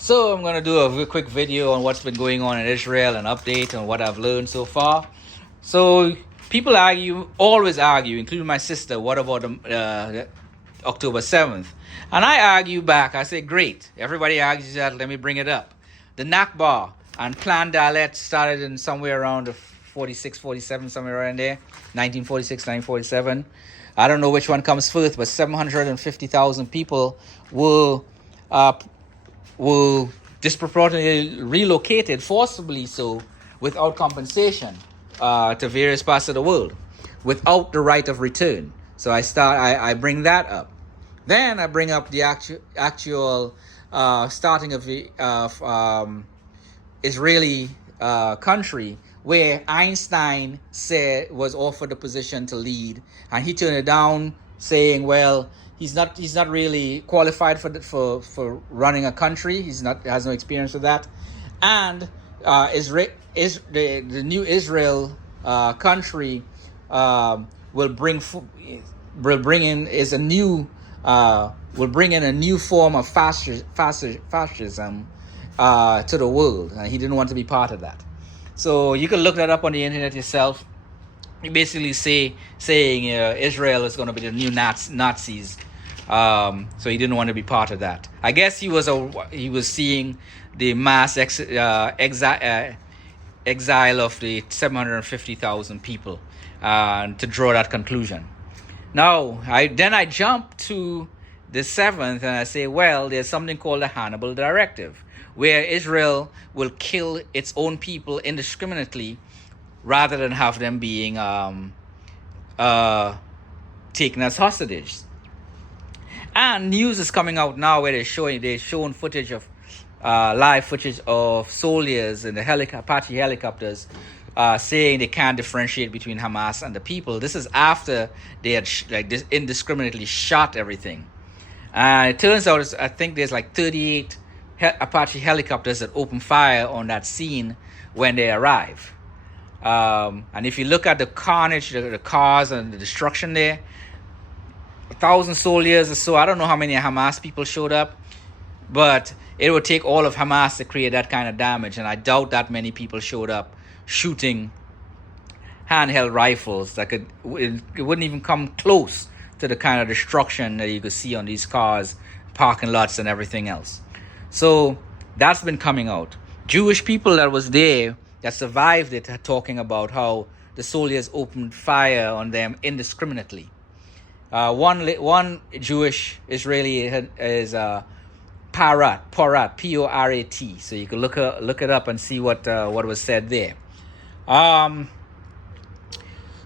So I'm gonna do a quick video on what's been going on in Israel, an update on what I've learned so far. So people always argue, including my sister, what about the October 7th? And I argue back. I say, great. Everybody argues that. Let me bring it up. The Nakba and Plan Dalet started in somewhere around the 46, 47, somewhere around there, 1946, 1947. I don't know which one comes first, but 750,000 people uh, were disproportionately relocated, forcibly so, without compensation to various parts of the world, without the right of return. So I bring that up. Then I bring up the actual starting of the Israeli country, where Einstein was offered the position to lead, and he turned it down, saying, "Well, he's not really qualified for running a country. Has no experience with that." And the new Israel country will bring in a new form of fascism to the world, and he didn't want to be part of that. So you can look that up on the internet yourself. He basically saying Israel is going to be the new Nazis. So he didn't want to be part of that. I guess he was seeing the mass exile of the 750,000 people to draw that conclusion. Now, I jump to the 7th and I say, well, there's something called the Hannibal Directive, where Israel will kill its own people indiscriminately rather than have them being taken as hostages. And news is coming out now where they're showing footage of live footage of soldiers in the Apache helicopters saying they can't differentiate between Hamas and the people. This is after they had indiscriminately shot everything. And it turns out, I think there's 38 Apache helicopters that open fire on that scene when they arrive. And if you look at the carnage, the cars and the destruction there, 1,000 soldiers or so. I don't know how many Hamas people showed up, but it would take all of Hamas to create that kind of damage. And I doubt that many people showed up shooting handheld rifles that it wouldn't even come close to the kind of destruction that you could see on these cars, parking lots and everything else. So that's been coming out. Jewish people that was there that survived it are talking about how the soldiers opened fire on them indiscriminately. One Jewish Israeli is Porat, Porat. So you can look it up and see what was said there.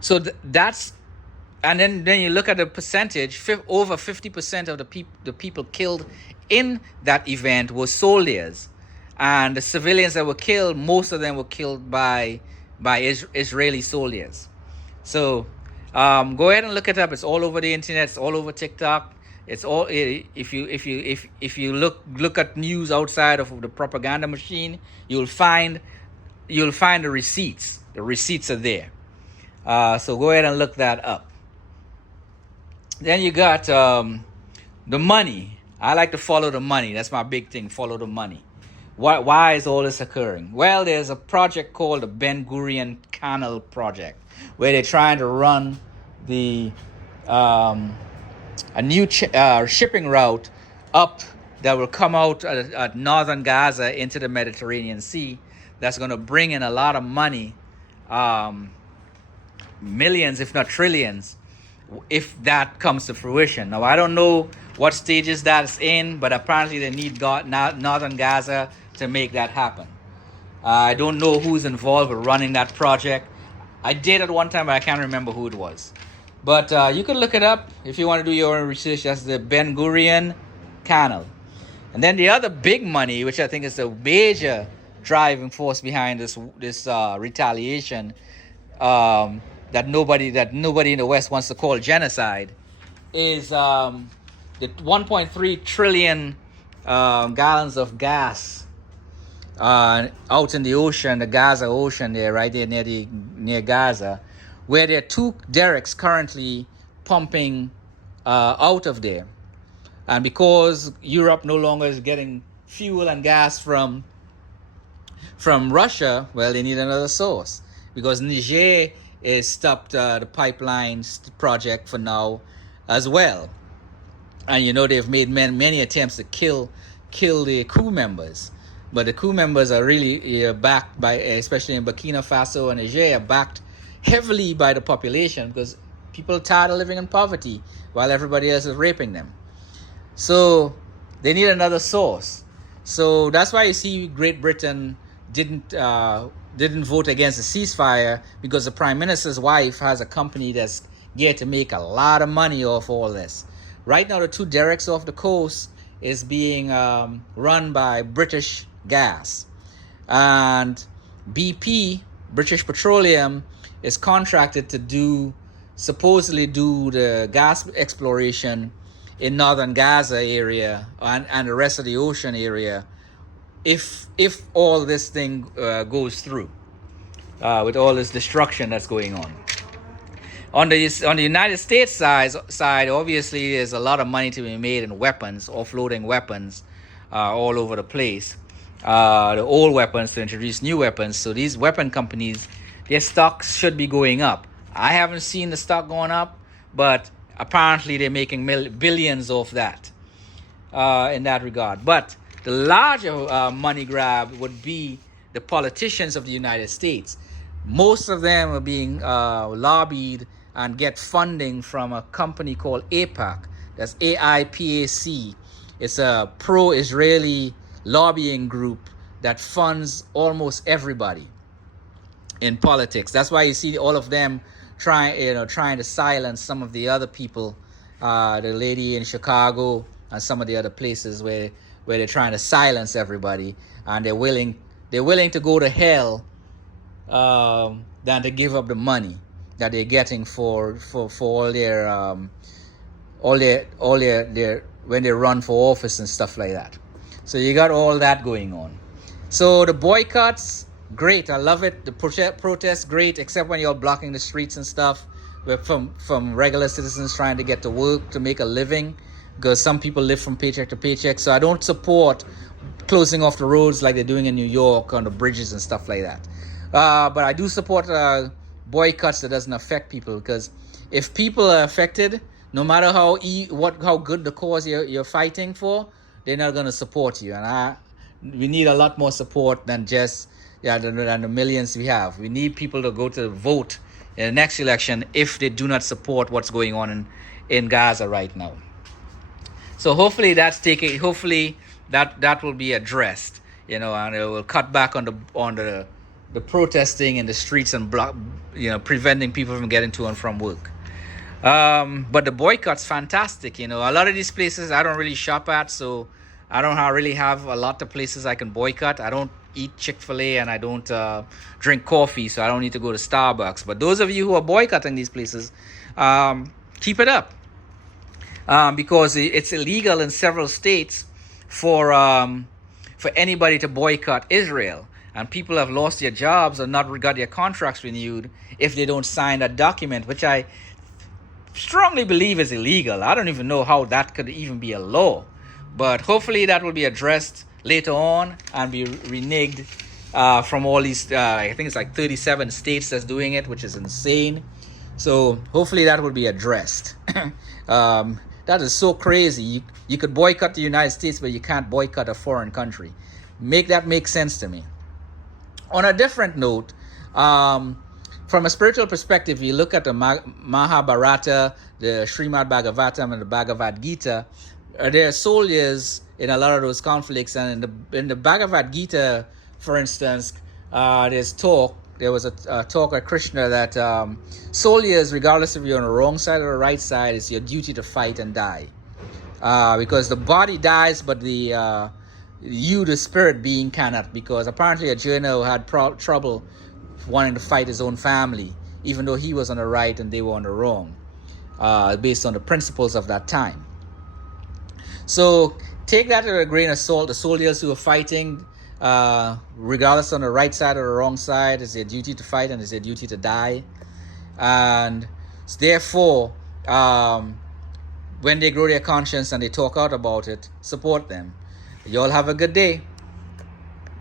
So that's, and then you look at the percentage. Over 50% of the people killed in that event were soldiers, and the civilians that were killed, most of them were killed by Israeli soldiers. So go ahead and look it up. It's all over the internet. It's all over TikTok. It's all, if you look at news outside of the propaganda machine, you'll find the receipts. The receipts are there. So go ahead and look that up. Then you got the money. I like to follow the money. That's my big thing. Follow the money. Why is all this occurring? Well, there's a project called the Ben Gurion Canal Project, where they're trying to run a new shipping route up that will come out at northern Gaza into the Mediterranean Sea. That's going to bring in a lot of money, millions, if not trillions, if that comes to fruition. Now, I don't know what stages that's in, but apparently they need northern Gaza to make that happen. I don't know who's involved with running that project. I did at one time, but I can't remember who it was. But you can look it up if you want to do your own research. That's the Ben Gurion Canal. And then the other big money, which I think is the major driving force behind this retaliation, that nobody in the West wants to call genocide, is the 1.3 trillion gallons of gas out in the ocean, the Gaza Ocean there, right there near Gaza, where there are two derricks currently pumping out of there. And because Europe no longer is getting fuel and gas from Russia, well, they need another source because Niger is stopped the pipeline project for now as well. And they've made many attempts to kill the crew members, but the crew members are really backed by, especially in Burkina Faso and Niger, backed heavily by the population because people are tired of living in poverty while everybody else is raping them. So they need another source. So that's why you see Great Britain didn't vote against the ceasefire, because the Prime Minister's wife has a company that's geared to make a lot of money off all this. Right now, the two derricks off the coast is being run by British Gas. And BP, British Petroleum, is contracted to supposedly do the gas exploration in northern Gaza area and the rest of the ocean area if all this thing goes through with all this destruction that's going on. On the United States side, obviously, there's a lot of money to be made in weapons, offloading weapons all over the place. The old weapons to introduce new weapons. So these weapon companies, their stocks should be going up. I haven't seen the stock going up, but apparently they're making billions off that in that regard. But the larger money grab would be the politicians of the United States. Most of them are being lobbied and get funding from a company called AIPAC. That's AIPAC. It's a pro-Israeli lobbying group that funds almost everybody in politics. That's why you see all of them trying to silence some of the other people, the lady in Chicago and some of the other places where they're trying to silence everybody, and they're willing to go to hell than to give up the money that they're getting for all their when they run for office and stuff like that. So you got all that going on. So the boycotts, great, I love it. The protests, great, except when you're blocking the streets and stuff from regular citizens trying to get to work to make a living, because some people live from paycheck to paycheck. So I don't support closing off the roads like they're doing in New York on the bridges and stuff like that. But I do support boycotts that doesn't affect people, because if people are affected, no matter how good the cause you're fighting for, they're not going to support you. And we need a lot more support than just than the millions we have. We need people to go to vote in the next election if they do not support what's going on in Gaza right now. So hopefully hopefully that will be addressed, and it will cut back on the protesting in the streets and preventing people from getting to and from work. But the boycott's fantastic. A lot of these places I don't really shop at, so I don't really have a lot of places I can boycott. I don't eat Chick-fil-A and I don't drink coffee, so I don't need to go to Starbucks. But those of you who are boycotting these places, keep it up, because it's illegal in several states for anybody to boycott Israel. And people have lost their jobs or not got their contracts renewed if they don't sign that document, which I strongly believe is illegal. I don't even know how that could even be a law. But hopefully that will be addressed later on and be reneged from all these, I think it's like 37 states that's doing it, which is insane. So hopefully that will be addressed. That is so crazy. You could boycott the United States, but you can't boycott a foreign country. Make that make sense to me. On a different note, from a spiritual perspective, you look at the Mahabharata, the Srimad Bhagavatam, and the Bhagavad Gita. There are soldiers in a lot of those conflicts, and in the Bhagavad Gita, for instance, there was a talk by Krishna that soldiers, regardless if you're on the wrong side or the right side, it's your duty to fight and die, because the body dies, but the spirit being cannot, because apparently Arjuna had trouble wanting to fight his own family, even though he was on the right and they were on the wrong, based on the principles of that time. So take that with a grain of salt. The soldiers who are fighting, regardless on the right side or the wrong side, it's their duty to fight and it's their duty to die. And therefore, when they grow their conscience and they talk out about it, support them. You all have a good day.